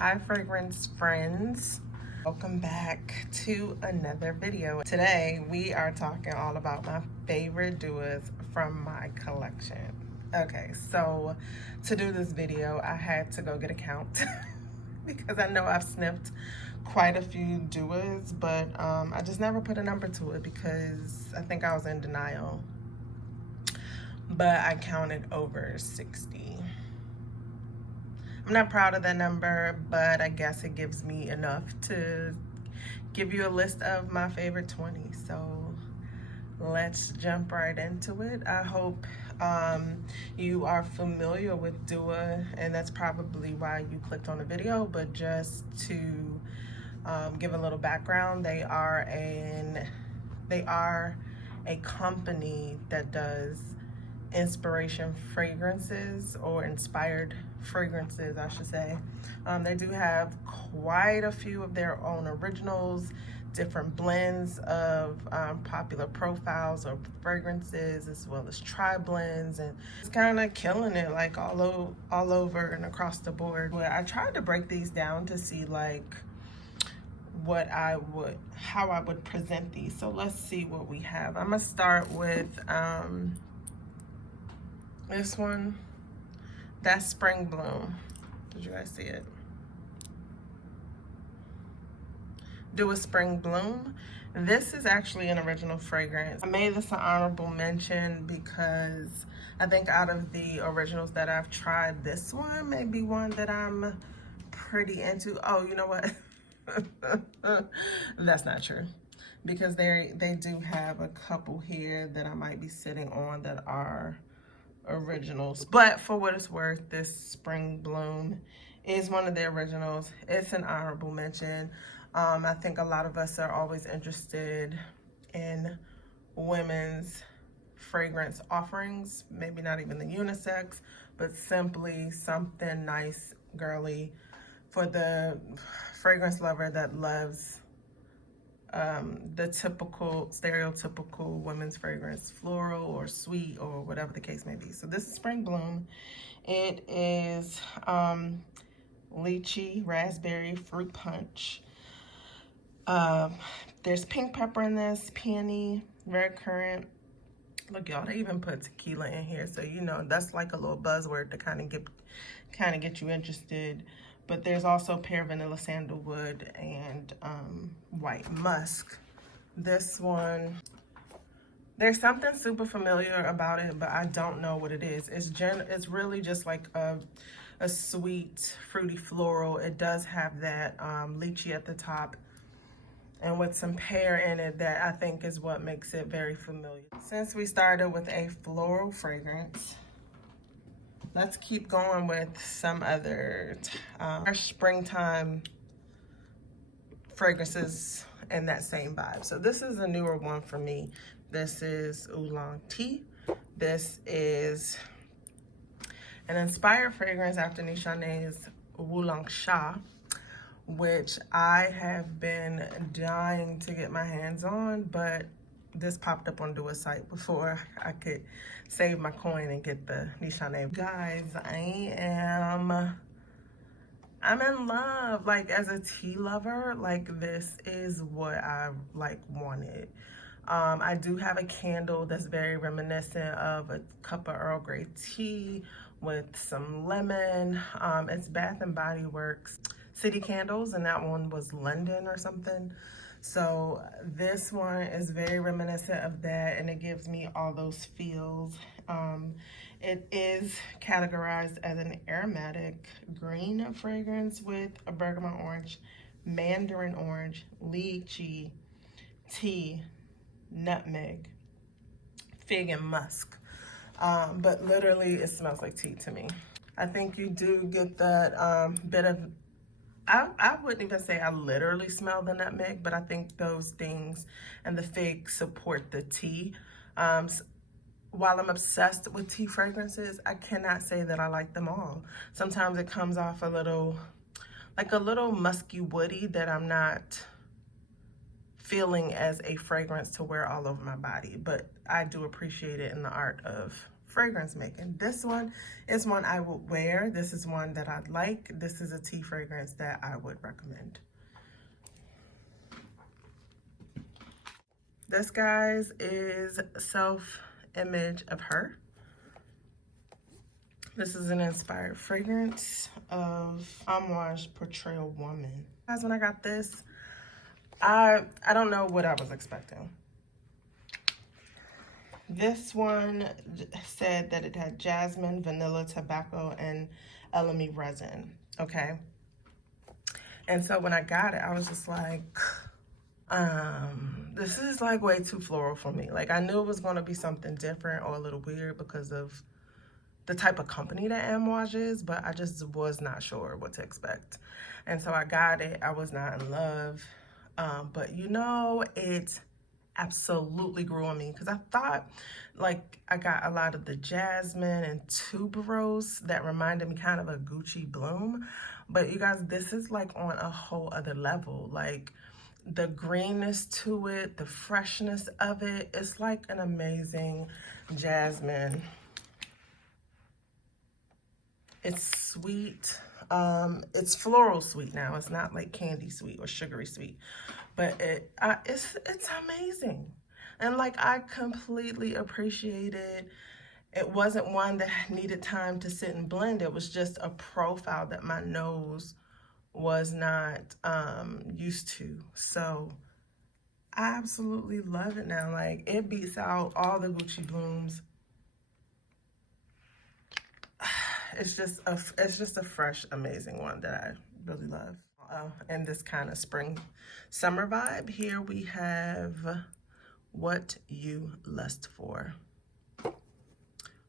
Hi fragrance friends, welcome back to another video. Today we are talking all about my favorite duos from my collection. Okay, so to do this video I had to go get a count because I know I've sniffed quite a few duos, but I just never put a number to it because I think I was in denial, but I counted over 60. I'm not proud of that number, but I guess it gives me enough to give you a list of my favorite 20. So let's jump right into it. I hope you are familiar with Dua, and that's probably why you clicked on the video, but just to give a little background, they are a company that does inspiration fragrances, or inspired fragrances I should say. They do have quite a few of their own originals, different blends of popular profiles of fragrances, as well as tri-blends, and it's kind of killing it like all over and across the board. But I tried to break these down to see like how I would present these. So let's see what we have. I'm gonna start with this one. That's Spring Bloom. Did you guys see it? Do a Spring Bloom. This is actually an original fragrance. I made this an honorable mention because I think out of the originals that I've tried, this one may be one that I'm pretty into. Oh, you know what? That's not true, because they do have a couple here that I might be sitting on that are originals. But for what it's worth, this Spring Bloom is one of the originals. It's an honorable mention. I think a lot of us are always interested in women's fragrance offerings, maybe not even the unisex, but simply something nice, girly, for the fragrance lover that loves the typical, stereotypical women's fragrance, floral or sweet or whatever the case may be. So this is Spring Bloom. It is lychee, raspberry, fruit punch. There's pink pepper in this, peony, red currant. Look, y'all, they even put tequila in here, so you know that's like a little buzzword to kind of get you interested. But there's also pear, vanilla, sandalwood, and white musk. This one, there's something super familiar about it, but I don't know what it is. It's really just like a sweet, fruity floral. It does have that lychee at the top, and with some pear in it, that I think is what makes it very familiar. Since we started with a floral fragrance, let's keep going with some other springtime fragrances in that same vibe. So this is a newer one for me. This is Oolong tea. This is an inspired fragrance after Nishane's Woolong Sha, which I have been dying to get my hands on, but this popped up on Dua's site before I could save my coin and get the Nishane. Guys, I'm in love. Like, as a tea lover, like, this is what I like wanted. I do have a candle that's very reminiscent of a cup of Earl Grey tea with some lemon. It's Bath and Body Works City Candles, and that one was London or something. So this one is very reminiscent of that, and it gives me all those feels. It is categorized as an aromatic green fragrance with a bergamot orange, mandarin orange, lychee, tea, nutmeg, fig, and musk. But literally it smells like tea to me. I think you do get that bit of, I wouldn't even say I literally smell the nutmeg, but I think those things and the fig support the tea. While I'm obsessed with tea fragrances, I cannot say that I like them all. Sometimes it comes off a little musky woody that I'm not feeling as a fragrance to wear all over my body, but I do appreciate it in the art of fragrance making. This one is one I would wear. This is one that I like. This is a tea fragrance that I would recommend. This, guys, is Self-Image of Her. This is an inspired fragrance of Amouage Portrayal Woman. Guys, when I got this, I don't know what I was expecting. This one said that it had jasmine, vanilla, tobacco, and elemi resin, okay? And so when I got it, I was just like, this is like way too floral for me. Like, I knew it was gonna be something different or a little weird because of the type of company that Amouage is, but I just was not sure what to expect. And so I got it. I was not in love, but you know, it absolutely grew on me because I thought, like, I got a lot of the jasmine and tuberose that reminded me kind of a Gucci Bloom, but you guys, this is like on a whole other level. Like, the greenness to it, the freshness of it, it's like an amazing jasmine. It's sweet. It's floral sweet now. It's not like candy sweet or sugary sweet, but it's amazing. And like, I completely appreciate it. It wasn't one that needed time to sit and blend. It was just a profile that my nose was not used to. So I absolutely love it now. Like, it beats out all the Gucci Blooms. It's just a fresh, amazing one that I really love. And this kind of spring summer vibe. Here we have What You Lust For.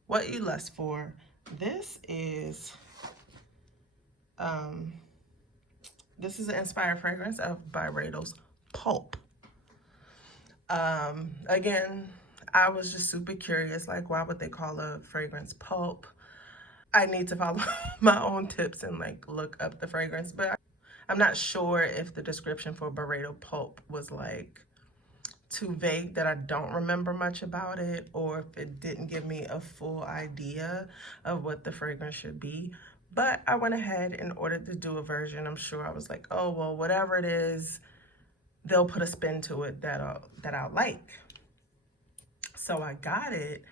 What You Lust For. This is an inspired fragrance of Byredo's Pulp. Again, I was just super curious, like, why would they call a fragrance Pulp? I need to follow my own tips and like look up the fragrance, but I'm not sure if the description for Byredo Pulp was like too vague that I don't remember much about it, or if it didn't give me a full idea of what the fragrance should be. But I went ahead in order to do a version. I'm sure I was like, oh, well, whatever it is, they'll put a spin to it that I'll like. So I got it,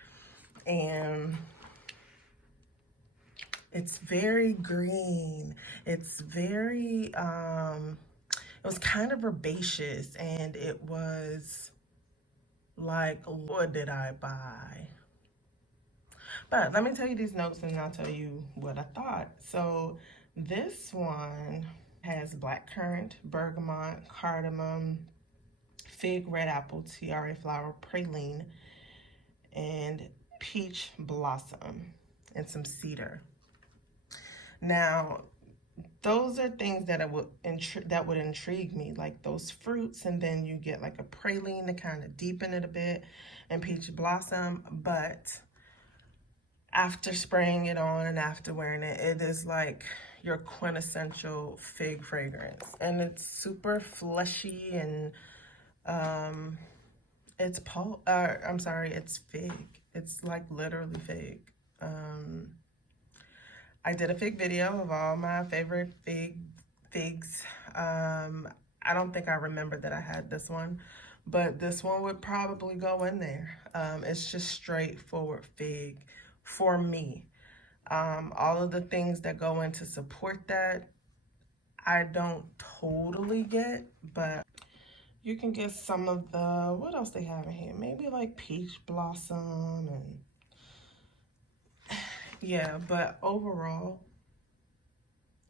and it's very green. It's very, it was kind of herbaceous, and it was like, what did I buy? But let me tell you these notes and I'll tell you what I thought. So this one has blackcurrant, bergamot, cardamom, fig, red apple, tiare flower, praline, and peach blossom, and some cedar. Now, those are things that would intrigue me, like those fruits, and then you get like a praline to kind of deepen it a bit, and peach blossom. But after spraying it on and after wearing it, it is like your quintessential fig fragrance, and it's super fleshy, and it's it's fig. It's like literally fig. I did a fig video of all my favorite figs. I don't think I remember that I had this one, but this one would probably go in there. It's just straightforward fig for me. All of the things that go in to support that, I don't totally get, but you can get some of the, what else they have in here? Maybe like peach blossom, and yeah, but overall,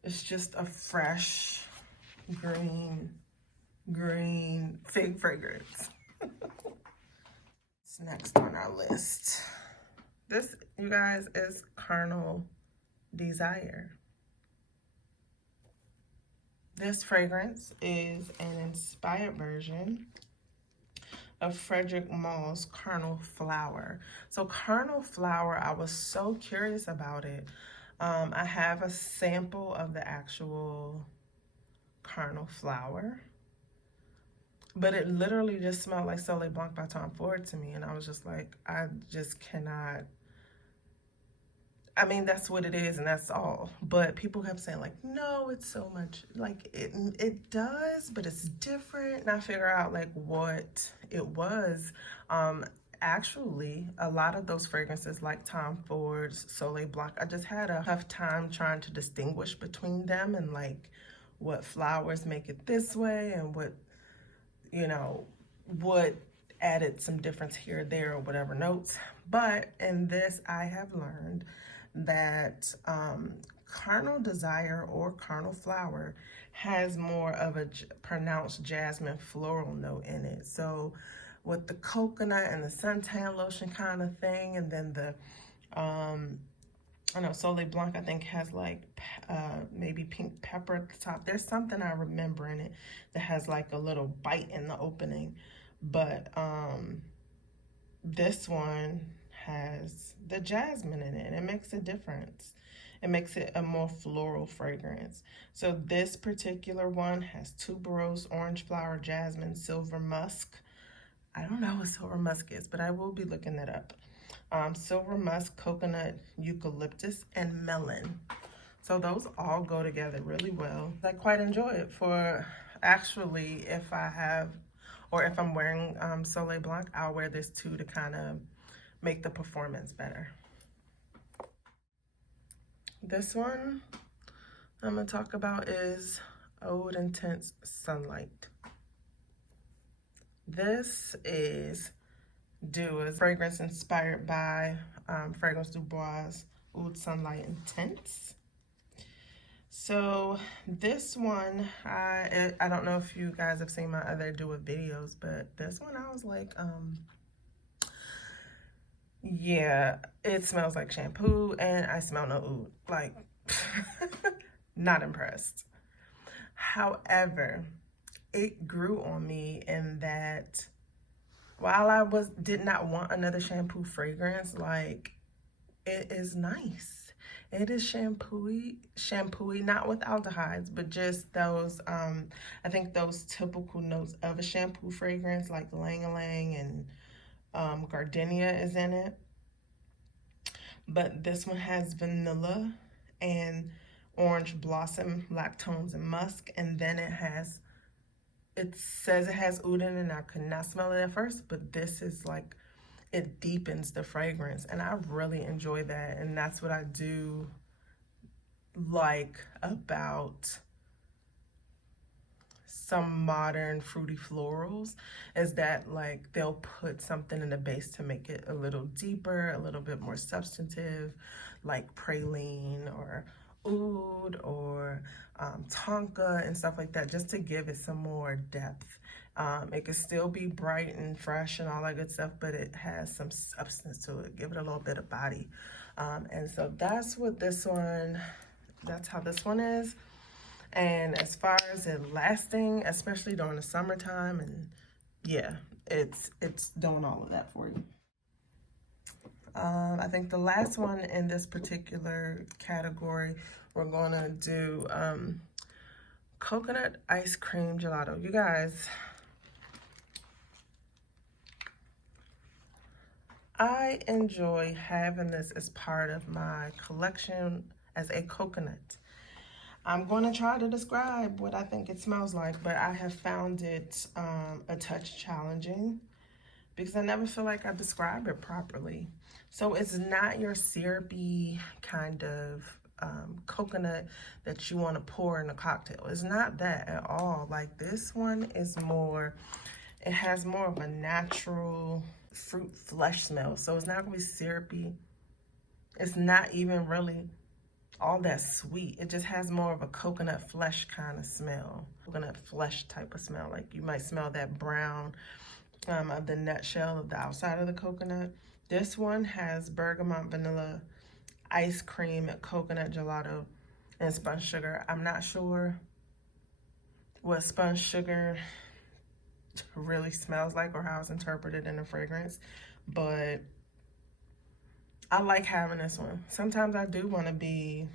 it's just a fresh green fig fragrance. What's next on our list? This, you guys, is Carnal Desire. This fragrance is an inspired version of Frederic Maule's Carnal Flower. So Carnal Flower, I was so curious about it. I have a sample of the actual Carnal Flower, but it literally just smelled like Soleil Blanc by Tom Ford to me, and I was just like, I just cannot I mean, that's what it is and that's all. But people kept saying like, no, it's so much. Like it does, but it's different. And I figure out like what it was. Actually, a lot of those fragrances like Tom Ford's Soleil Blanc, I just had a tough time trying to distinguish between them and like what flowers make it this way and what, you know, what added some difference here or there or whatever notes. But in this, I have learned that Carnal Desire or Carnal Flower has more of a pronounced jasmine floral note in it. So with the coconut and the suntan lotion kind of thing, and then the I know Soleil Blanc I think has like maybe pink pepper at the top. There's something I remember in it that has like a little bite in the opening, but this one has the jasmine in it, and it makes a difference. It makes it a more floral fragrance. So this particular one has tuberose, orange flower, jasmine, silver musk. I don't know what silver musk is, but I will be looking that up. Silver musk, coconut, eucalyptus, and melon. So those all go together really well. I quite enjoy it. For actually, if I have, or if I'm wearing Soleil Blanc, I'll wear this too to kind of make the performance better. This one I'm gonna talk about is Oud Intense Sunlight. This is a fragrance inspired by Fragrance Du Bois Oud Sunlight Intense. So this one, I don't know if you guys have seen my other Do It videos, but this one I was like, yeah, it smells like shampoo and I smell no oud. Like, not impressed. However, it grew on me in that while I did not want another shampoo fragrance, like, it is nice. It is shampooey, not with aldehydes, but just those, I think those typical notes of a shampoo fragrance, like Lang Lang and gardenia is in it. But this one has vanilla and orange blossom, lactones, and musk, and then it says it has oud in it, and I could not smell it at first, but this is like, it deepens the fragrance, and I really enjoy that, and that's what I do like about some modern fruity florals, is that like they'll put something in the base to make it a little deeper, a little bit more substantive, like praline or oud or tonka and stuff like that, just to give it some more depth. It can still be bright and fresh and all that good stuff, but it has some substance to it, give it a little bit of body. And so that's what this one, that's how this one is. And as far as it lasting, especially during the summertime, and yeah, it's doing all of that for you. I think the last one in this particular category, we're gonna do coconut ice cream gelato. You guys, I enjoy having this as part of my collection as a coconut. I'm going to try to describe what I think it smells like, but I have found it a touch challenging because I never feel like I describe it properly. So it's not your syrupy kind of coconut that you want to pour in a cocktail. It's not that at all. Like, this one is more, it has more of a natural fruit flesh smell. So it's not going to be syrupy. It's not even really all that sweet. It just has more of a coconut flesh kind of smell, coconut flesh type of smell. Like, you might smell that brown of the nutshell of the outside of the coconut. This one has bergamot, vanilla, ice cream, coconut gelato, and spun sugar. I'm not sure what spun sugar really smells like or how it's interpreted in the fragrance, but I like having this one. Sometimes I do want to be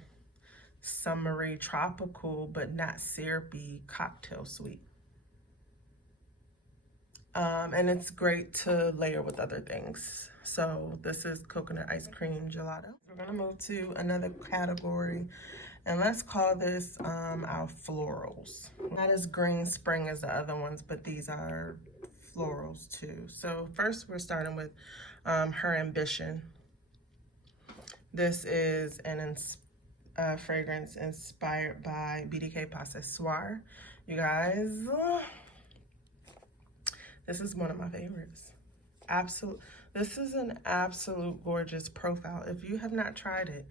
summery, tropical, but not syrupy, cocktail sweet. And it's great to layer with other things. So this is coconut ice cream gelato. We're gonna move to another category, and let's call this our florals. Not as green spring as the other ones, but these are florals too. So first we're starting with Her Ambition. This is an fragrance inspired by BDK Passe Soir. You guys, this is one of my favorites. This is an absolute gorgeous profile. If you have not tried it,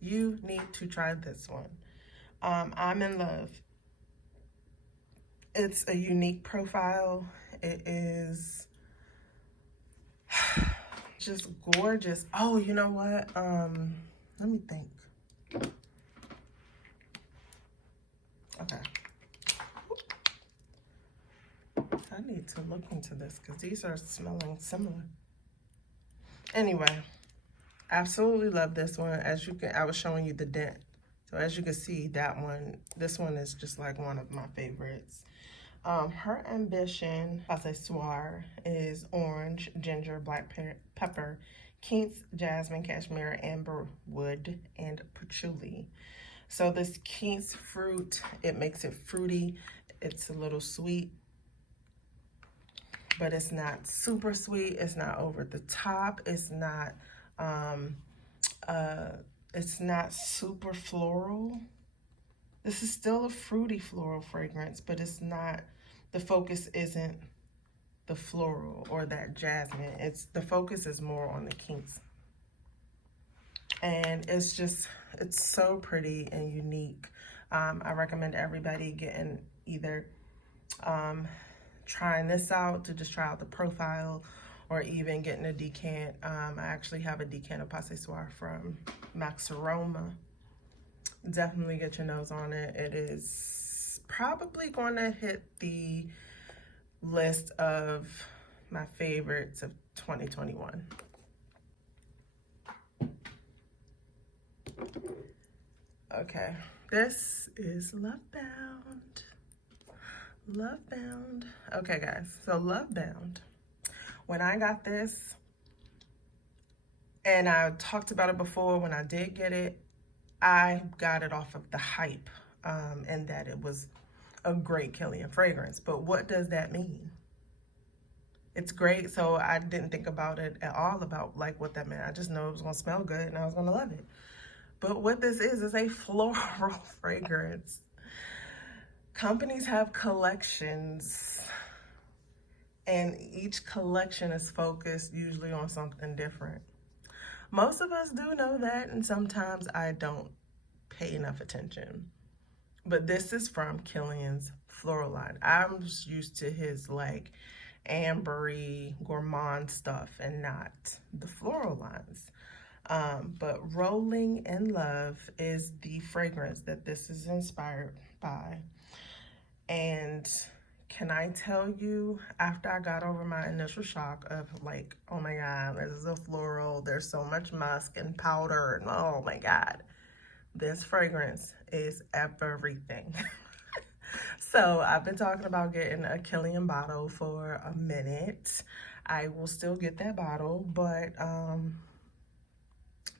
you need to try this one. I'm in love. It's a unique profile. It is just gorgeous. Oh, you know what? Let me think. Okay. I need to look into this because these are smelling similar. Anyway, absolutely love this one. As you can, I was showing you the dent. So as you can see, this one is just like one of my favorites. Her Ambition, Passe Soir, is orange, ginger, black pepper, quince, jasmine, cashmere, amber wood, and patchouli. So this quince fruit, it makes it fruity. It's a little sweet, but it's not super sweet. It's not over the top. It's not super floral. This is still a fruity floral fragrance, but it's not, the focus isn't the floral or that jasmine. The focus is more on the quince. And it's so pretty and unique. I recommend everybody getting either trying this out to just try out the profile, or even getting a decant. I actually have a decant of Passe Soir from Max Aroma. Definitely get your nose on it. It is probably going to hit the list of my favorites of 2021. Okay, this is Lovebound. Lovebound. Okay, guys, so Lovebound. When I got this, and I talked about it before, when I did get it, I got it off of the hype, and that it was a great Kilian fragrance. But what does that mean? It's great, so I didn't think about it at all about like what that meant. I just know it was gonna smell good and I was gonna love it. But what this is a floral fragrance. Companies have collections, and each collection is focused usually on something different. Most of us do know that, and sometimes I don't pay enough attention. But this is from Kilian's floral line. I'm just used to his like ambery gourmand stuff and not the floral lines. But Rolling in Love is the fragrance that this is inspired by. And can I tell you, after I got over my initial shock of like, oh my God, this is a floral, there's so much musk and powder, and oh my God, this fragrance is everything. So I've been talking about getting a Kilian bottle for a minute. I will still get that bottle, but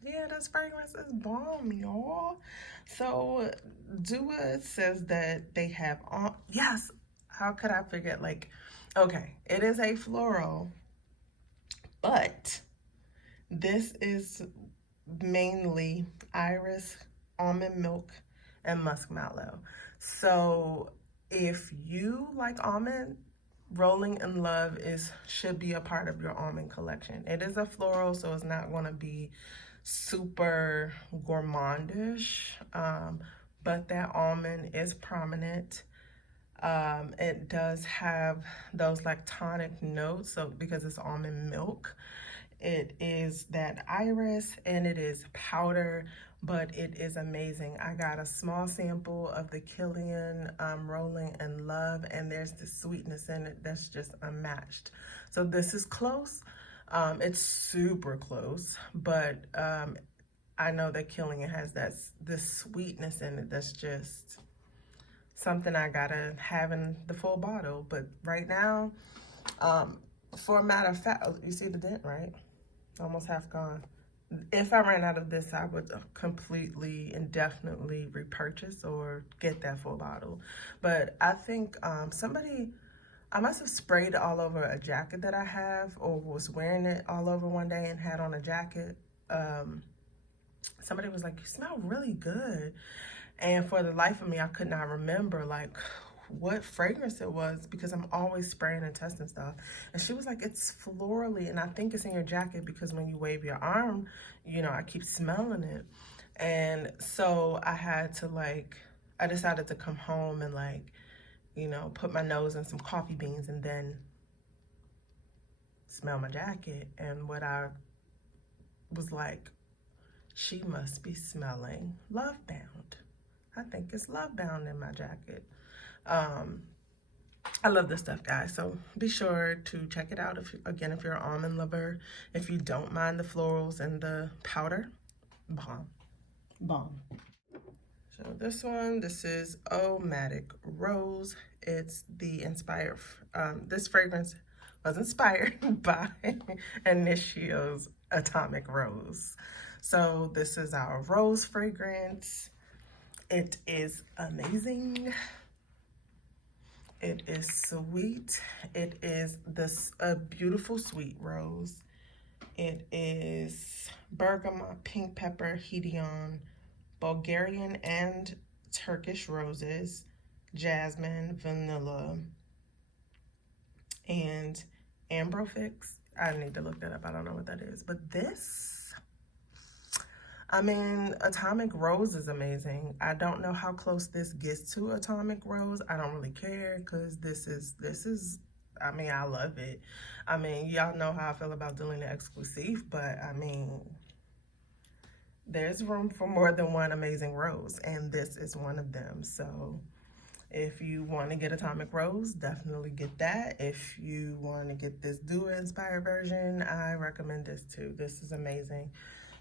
yeah, this fragrance is bomb, y'all. So Dua says that they have yes, how could I forget? Like, okay, it is a floral, but this is mainly iris, almond milk, and musk mallow. So if you like almond, Rolling in Love should be a part of your almond collection. It is a floral, so it's not going to be super gourmandish, but that almond is prominent. It does have those like tonic notes, so because it's almond milk, it is that iris and it is powder, but it is amazing. I got a small sample of the Kilian Rolling in Love, and there's the sweetness in it that's just unmatched. So this is close. It's super close, but I know that Kilian has this sweetness in it that's just something I gotta have in the full bottle. But right now, for a matter of fact, you see the dent, right? almost half gone. If I ran out of this, I would completely and definitely repurchase or get that full bottle. But I think I must have sprayed it all over a jacket that I have, or was wearing it all over one day and had on a jacket. Somebody was like, "You smell really good." And for the life of me, I could not remember like what fragrance it was because I'm always spraying and testing stuff. And she was like, "It's florally, and I think it's in your jacket because when you wave your arm, you know, I keep smelling it." And so I decided to come home and like, you know, put my nose in some coffee beans and then smell my jacket. And what I was like, she must be smelling Lovebound. I think it's Lovebound in my jacket. I love this stuff, guys. So be sure to check it out. If you're an almond lover, if you don't mind the florals and the powder, bomb, bomb. So this is O-matic Rose. It's the inspired, this fragrance was inspired by Initio's Atomic Rose. So this is our rose fragrance. It is amazing. It is sweet. It is a beautiful sweet rose. It is bergamot, pink pepper, hedion, Bulgarian and Turkish roses, jasmine, vanilla, and ambrofix. I need to look that up. I don't know what that is. But this, I mean, Atomic Rose is amazing. I don't know how close this gets to Atomic Rose. I don't really care because this is, I mean, I love it. I mean, y'all know how I feel about Delina Exclusive, but I mean, there's room for more than one amazing rose, and this is one of them. So if you want to get Atomic Rose, definitely get that. If you want to get this Dua inspired version, I recommend this too. This is amazing.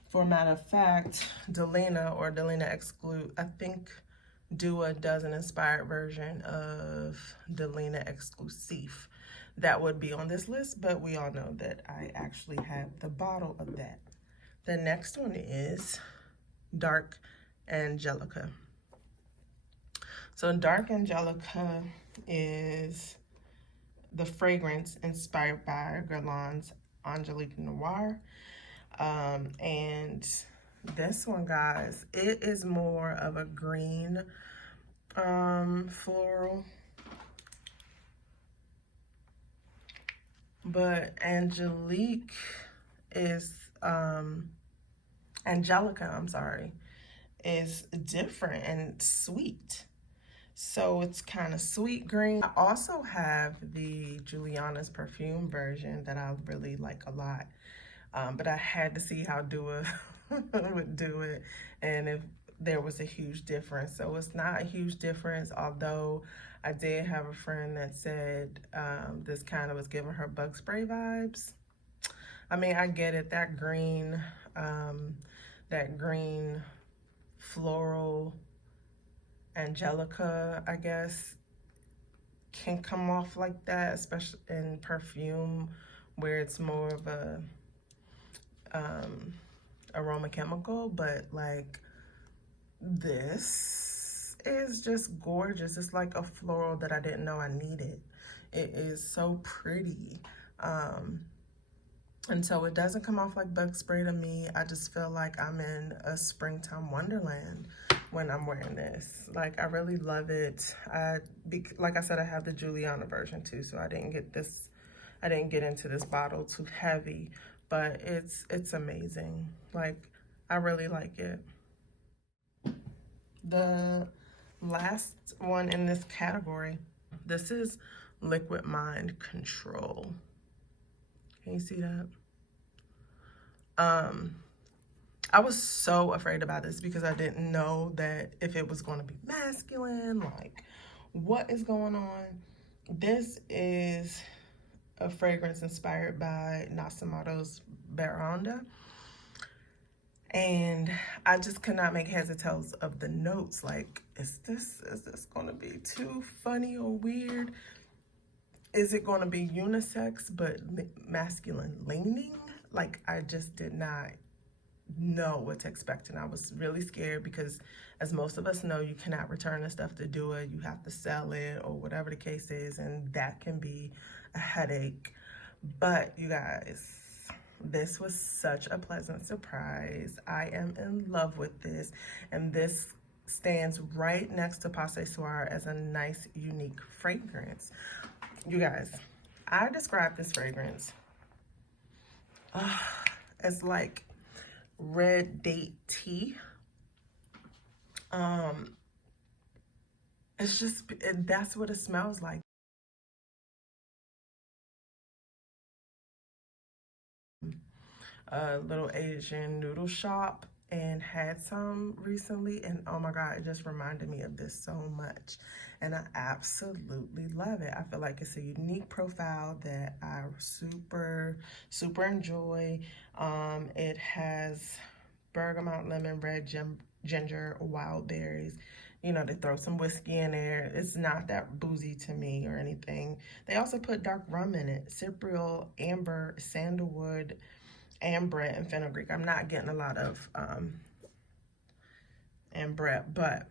For a matter of fact, Delina or Delina Exclude, I think Dua does an inspired version of Delina Exclusive. That would be on this list, but we all know that I actually have the bottle of that. The next one is Dark Angelica. So Dark Angelica is the fragrance inspired by Guerlain's Angelique Noire. And this one, guys, it is more of a green floral. But Angelique is Angelica, I'm sorry, is different and sweet. So it's kind of sweet green. I also have the Juliana's perfume version that I really like a lot. But I had to see how Dua would do it and if there was a huge difference. So it's not a huge difference, although I did have a friend that said this kind of was giving her bug spray vibes. I mean, I get it, that green floral Angelica, I guess, can come off like that, especially in perfume where it's more of a aroma chemical, but like this is just gorgeous. It's like a floral that I didn't know I needed. It is so pretty. And so it doesn't come off like bug spray to me. I just feel like I'm in a springtime wonderland when I'm wearing this. Like, I really love it. Like I said, I have the Juliana version too, so I didn't get into this bottle too heavy, but it's amazing. Like, I really like it. The last one in this category, this is Liquid Mind Control. Can you see that? I was so afraid about this because I didn't know that if it was going to be masculine, like what is going on. This is a fragrance inspired by Nasomatto's Baraonda. And I just could not make heads or tails of the notes. Like, is this going to be too funny or weird? Is it going to be unisex but masculine leaning? Like, I just did not know what to expect, and I was really scared because, as most of us know, you cannot return the stuff to do it. You have to sell it or whatever the case is, and that can be a headache. But you guys, this was such a pleasant surprise. I am in love with this, and this stands right next to Soir as a nice, unique fragrance. You guys, I describe this fragrance as like red date tea. It's just, that's what it smells like. A little Asian noodle shop and had some recently, and oh my god, it just reminded me of this so much, and I absolutely love it. I feel like it's a unique profile that I super enjoy. It has bergamot, lemon, red ginger, wild berries. You know, they throw some whiskey in there. It's not that boozy to me or anything. They also put dark rum in it: cypriol, amber, sandalwood, amber, and fenugreek. I'm not getting a lot of amber, but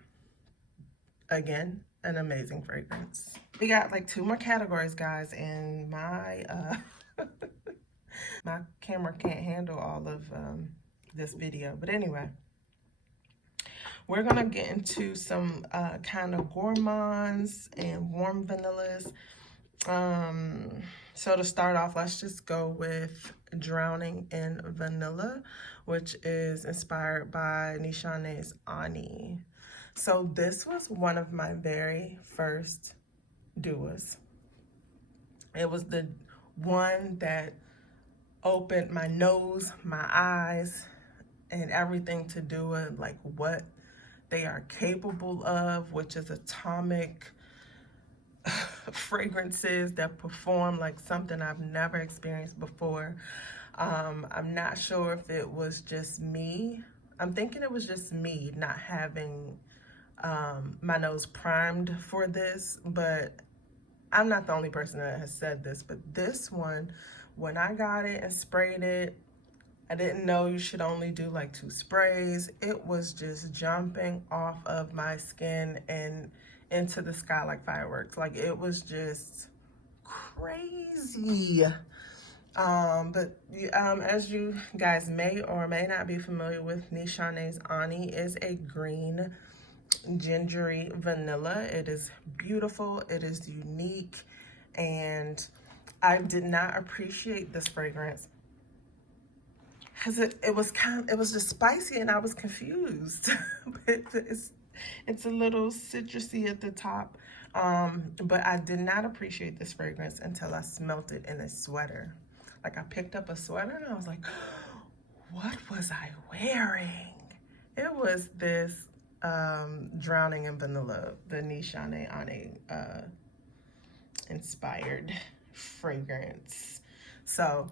again, an amazing fragrance. We got like 2 more categories, guys, and my my camera can't handle all of this video. But anyway, we're gonna get into some kind of gourmands and warm vanillas. So to start off, let's just go with Drowning in Vanilla, which is inspired by Nishane's Ani. So this was one of my very first duos. It was the one that opened my nose, my eyes, and everything to do with like what they are capable of, which is atomic fragrances that perform like something I've never experienced before. I'm not sure if it was just me. I'm thinking it was just me not having my nose primed for this, but I'm not the only person that has said this. But this one, when I got it and sprayed it, I didn't know you should only do like 2 sprays. It was just jumping off of my skin and into the sky like fireworks. Like, it was just crazy. But as you guys may or may not be familiar with, Nishane's Ani is a green gingery vanilla. It is beautiful, it is unique, and I did not appreciate this fragrance because it was just spicy and I was confused. But it's a little citrusy at the top, but I did not appreciate this fragrance until I smelt it in a sweater. Like, I picked up a sweater and I was like, what was I wearing? It was this Drowning in Vanilla, the Nishane Ani inspired fragrance. So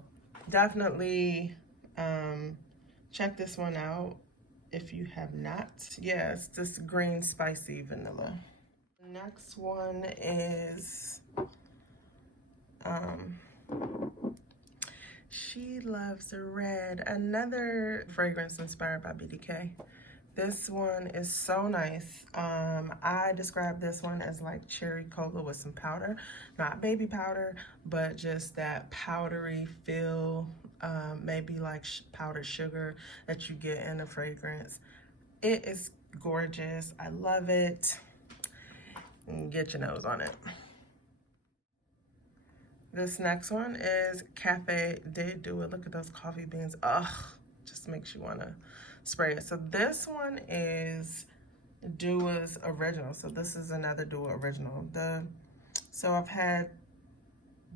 definitely check this one out if you have not. Yeah, it's this green spicy vanilla. The next one is She Loves Red, another fragrance inspired by BDK. This one is so nice. I describe this one as like cherry cola with some powder, not baby powder, but just that powdery feel, maybe like powdered sugar that you get in a fragrance. It is gorgeous. I love it. Get your nose on it. This next one is Cafe de Dua. Look at those coffee beans. Ugh, just makes you want to spray it. So this one is Dua's original. So this is another Dua original. So I've had,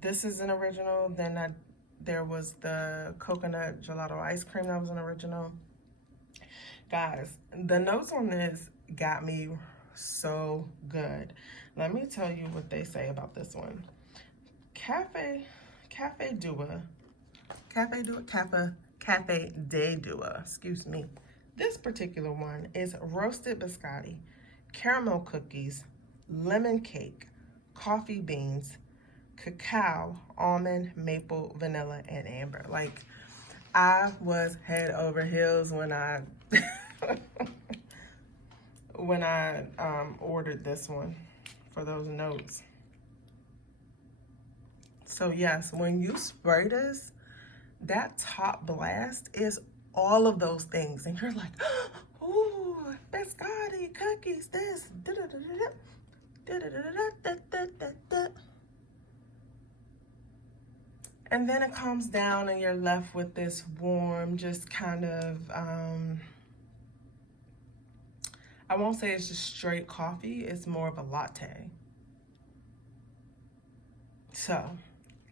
this is an original. Then there was the coconut gelato ice cream that was an original. Guys, the notes on this got me so good. Let me tell you what they say about this one. Cafe de Dua, excuse me. This particular one is roasted biscotti, caramel cookies, lemon cake, coffee beans, cacao, almond, maple, vanilla, and amber. Like, I was head over heels when I when I ordered this one for those notes. So yes, when you spray this, that top blast is all of those things, and you're like, ooh, biscotti, cookies, this, da da da da da da da da da da. And then it calms down, and you're left with this warm, just kind of, I won't say it's just straight coffee, it's more of a latte. So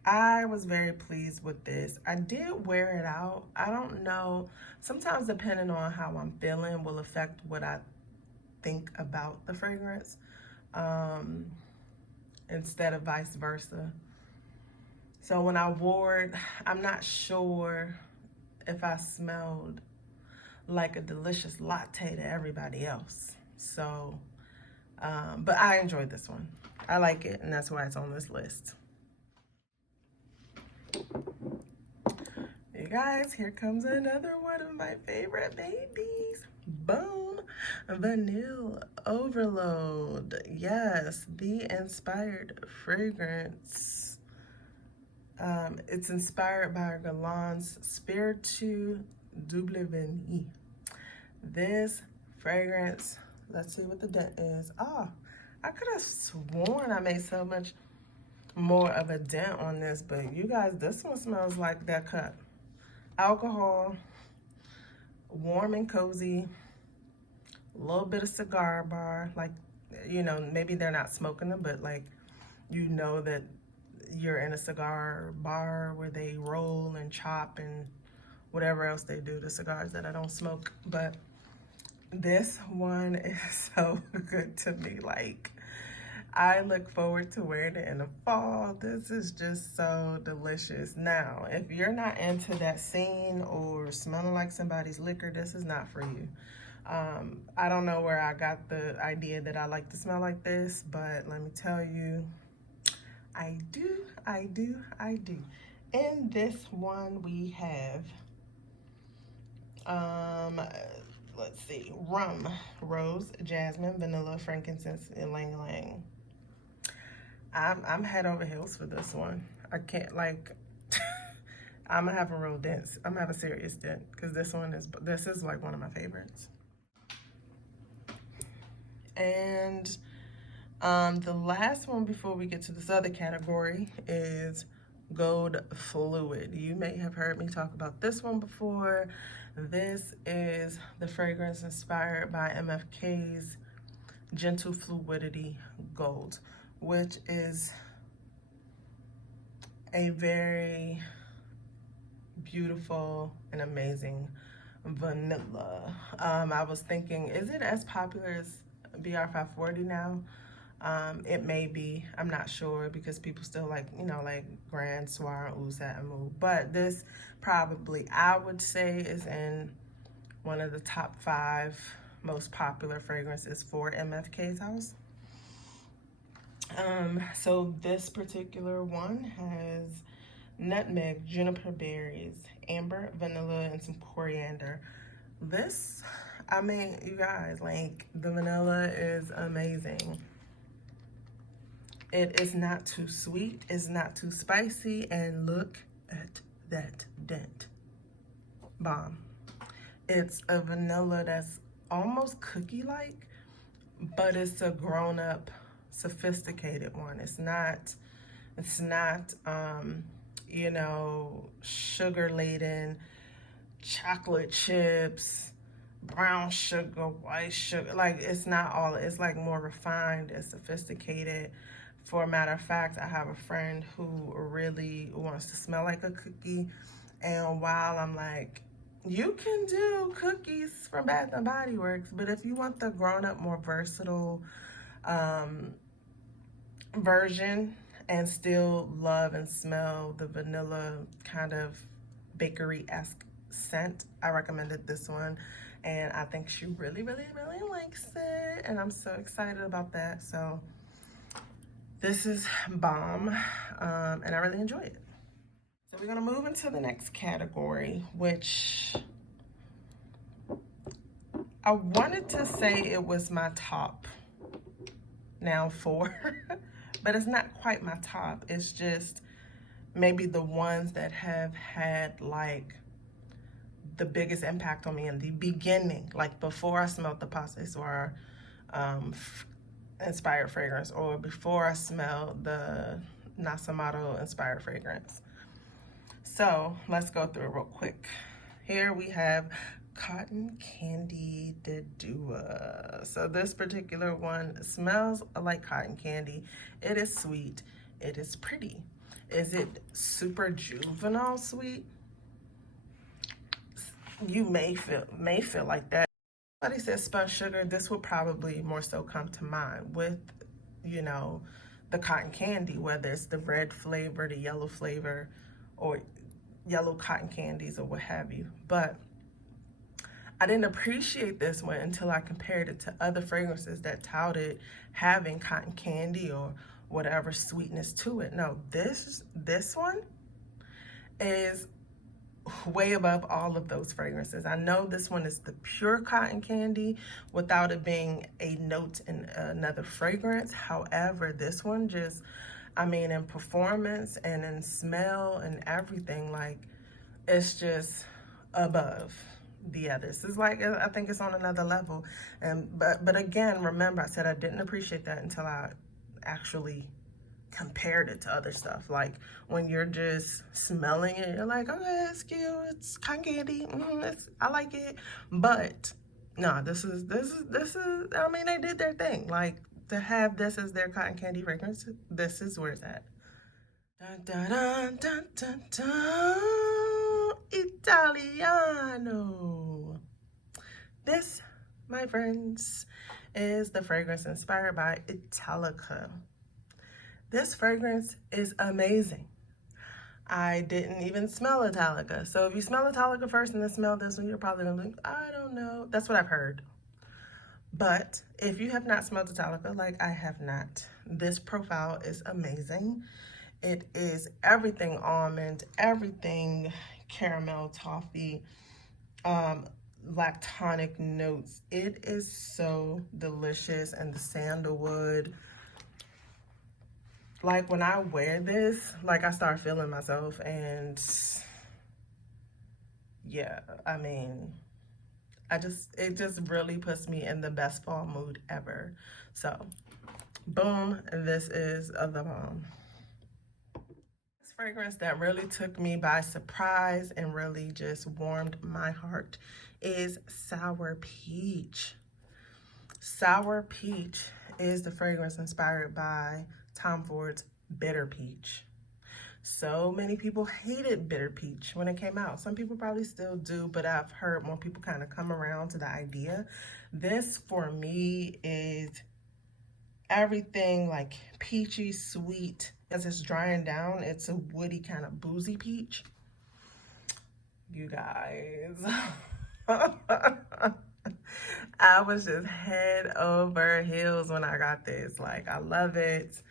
I was very pleased with this. I did wear it out. I don't know, sometimes depending on how I'm feeling will affect what I think about the fragrance, instead of vice versa. So when I wore it, I'm not sure if I smelled like a delicious latte to everybody else. So, but I enjoyed this one. I like it, and that's why it's on this list. You guys, here comes another one of my favorite babies. Boom, Vanille Overload. Yes, the inspired fragrance. It's inspired by Guerlain's Spiritu Double Vanille. This fragrance, let's see what the dent is. Oh, I could have sworn I made so much more of a dent on this, but you guys, this one smells like that cup. Alcohol, warm and cozy, a little bit of cigar bar, like, you know, maybe they're not smoking them, but like, you know that you're in a cigar bar where they roll and chop and whatever else they do to cigars that I don't smoke. But this one is so good to me. Like, I look forward to wearing it in the fall. This is just so delicious. Now, if you're not into that scene or smelling like somebody's liquor, this is not for you. I don't know where I got the idea that I like to smell like this, but let me tell you, I do. In this one, we have, let's see, rum, rose, jasmine, vanilla, frankincense, and ylang ylang. I'm head over heels for this one. I can't, like, I'm gonna have a real dent. I'm gonna have a serious dent, because this is like one of my favorites. And the last one before we get to this other category is Gold Fluid. You may have heard me talk about this one before. This is the fragrance inspired by MFK's Gentle Fluidity Gold, which is a very beautiful and amazing vanilla. I was thinking, is it as popular as BR540 now? It may be, I'm not sure, because people still like, you know, like Grand, Soir, Oud, Amoud. But this probably, I would say, is in one of the top 5 most popular fragrances for MFK's house. So this particular one has nutmeg, juniper berries, amber, vanilla, and some coriander. This, I mean, you guys, like, the vanilla is amazing. It is not too sweet, it's not too spicy, and look at that dent. Bomb. It's a vanilla that's almost cookie-like, but it's a grown-up, sophisticated one. It's not, you know, sugar-laden, chocolate chips, brown sugar, white sugar. Like, it's not all, it's like more refined and sophisticated. For a matter of fact, I have a friend who really wants to smell like a cookie. And while I'm like, you can do cookies from Bath and Body Works, but if you want the grown-up, more versatile version and still love and smell the vanilla kind of bakery-esque scent, I recommended this one. And I think she really likes it. And I'm so excited about that. So this is bomb, and I really enjoy it. So we're gonna move into the next category, which I wanted to say it was my top now for, but it's not quite my top. It's just maybe the ones that have had like the biggest impact on me in the beginning, like before I smelled the Soir inspired fragrance, or before I smelled the Nasomatto inspired fragrance. So let's go through it real quick. Here we have Cotton Candy de Dua. So this particular one smells like cotton candy. It is sweet. It is pretty. Is it super juvenile sweet? You may feel like that. Somebody says spun sugar. This would probably more so come to mind with, you know, the cotton candy, whether it's the red flavor, the yellow flavor, or yellow cotton candies or what have you. But I didn't appreciate this one until I compared it to other fragrances that touted having cotton candy or whatever sweetness to it. No, this one is way above all of those fragrances. I know this one is the pure cotton candy without it being a note in another fragrance. However, this one just, I mean, in performance and in smell and everything, like, it's just above the others. It's like, I think it's on another level. And but again, remember, I said I didn't appreciate that until I actually compared it to other stuff. Like when you're just smelling it, you're like, okay, it's cute, it's cotton candy, I like it. But no, this is I mean, they did their thing. Like, to have this as their cotton candy fragrance, this is where it's at. Dun, dun, dun, dun, dun, dun. Italiano. This, my friends, is the fragrance inspired by Italica. This fragrance is amazing. I didn't even smell Italica. So if you smell Italica first and then smell this one, you're probably gonna think, I don't know. That's what I've heard. But if you have not smelled Italica, like I have not, this profile is amazing. It is everything almond, everything caramel, toffee, lactonic notes. It is so delicious, and the sandalwood. Like when I wear this, like I start feeling myself, and yeah, I mean, it just really puts me in the best fall mood ever. So, boom, this is the bomb. This fragrance that really took me by surprise and really just warmed my heart is Sour Peach. Sour Peach is the fragrance inspired by Tom Ford's Bitter Peach. So many people hated Bitter Peach when it came out. Some people probably still do, but I've heard more people kind of come around to the idea. This, for me, is everything like peachy, sweet. As it's drying down, it's a woody kind of boozy peach. You guys. I was just head over heels when I got this. Like, I love it.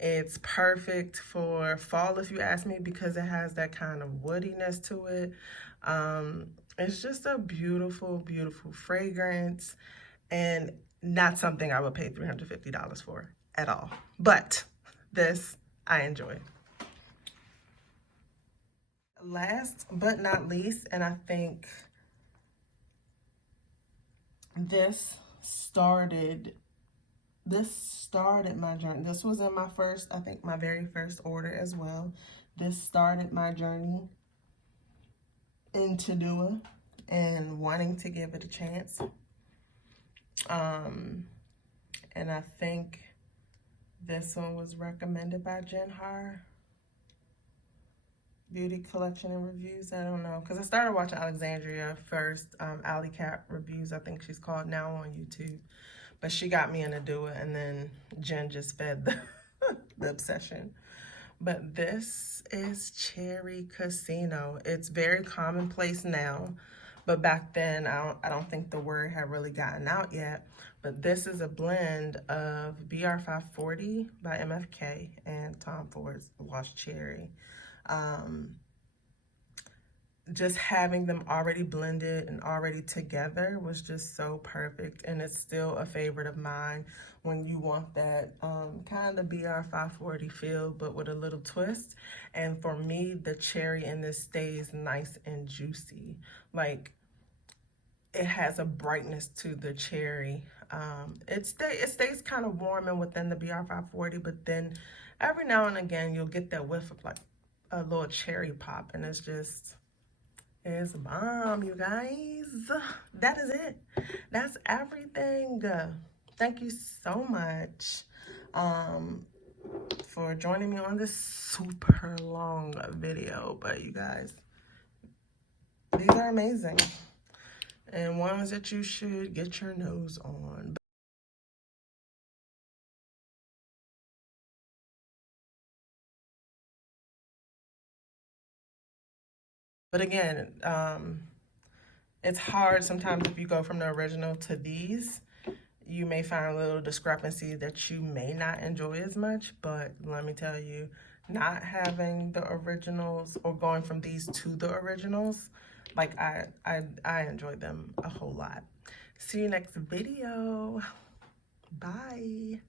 It's perfect for fall, if you ask me, because it has that kind of woodiness to it. It's just a beautiful, beautiful fragrance, and not something I would pay $350 for at all. But this, I enjoy. Last but not least, and I think this started my journey. This was in my first, I think my very first order as well. This started my journey into Dua and wanting to give it a chance. And I think this one was recommended by Jen Har. Beauty collection and reviews, I don't know, because I started watching Alexandria first, Alley Cat reviews, I think she's called, now on YouTube. But she got me into Dua, and then Jen just fed the obsession. But this is Cherry Casino. It's very commonplace now, but back then I don't think the word had really gotten out yet. But this is a blend of BR540 by MFK and Tom Ford's Lost Cherry. just having them already blended and already together was just so perfect. And it's still a favorite of mine when you want that kind of BR 540 feel, but with a little twist. And for me, the cherry in this stays nice and juicy. Like, it has a brightness to the cherry. It stays kind of warm and within the BR 540, but then every now and again you'll get that whiff of like a little cherry pop, and it's bomb, you guys. That is it. That's everything. Thank you so much for joining me on this super long video, but you guys, these are amazing and ones that you should get your nose on. But again, it's hard sometimes if you go from the original to these. You may find a little discrepancy that you may not enjoy as much, but let me tell you, not having the originals or going from these to the originals, like I enjoyed them a whole lot. See you next video. Bye.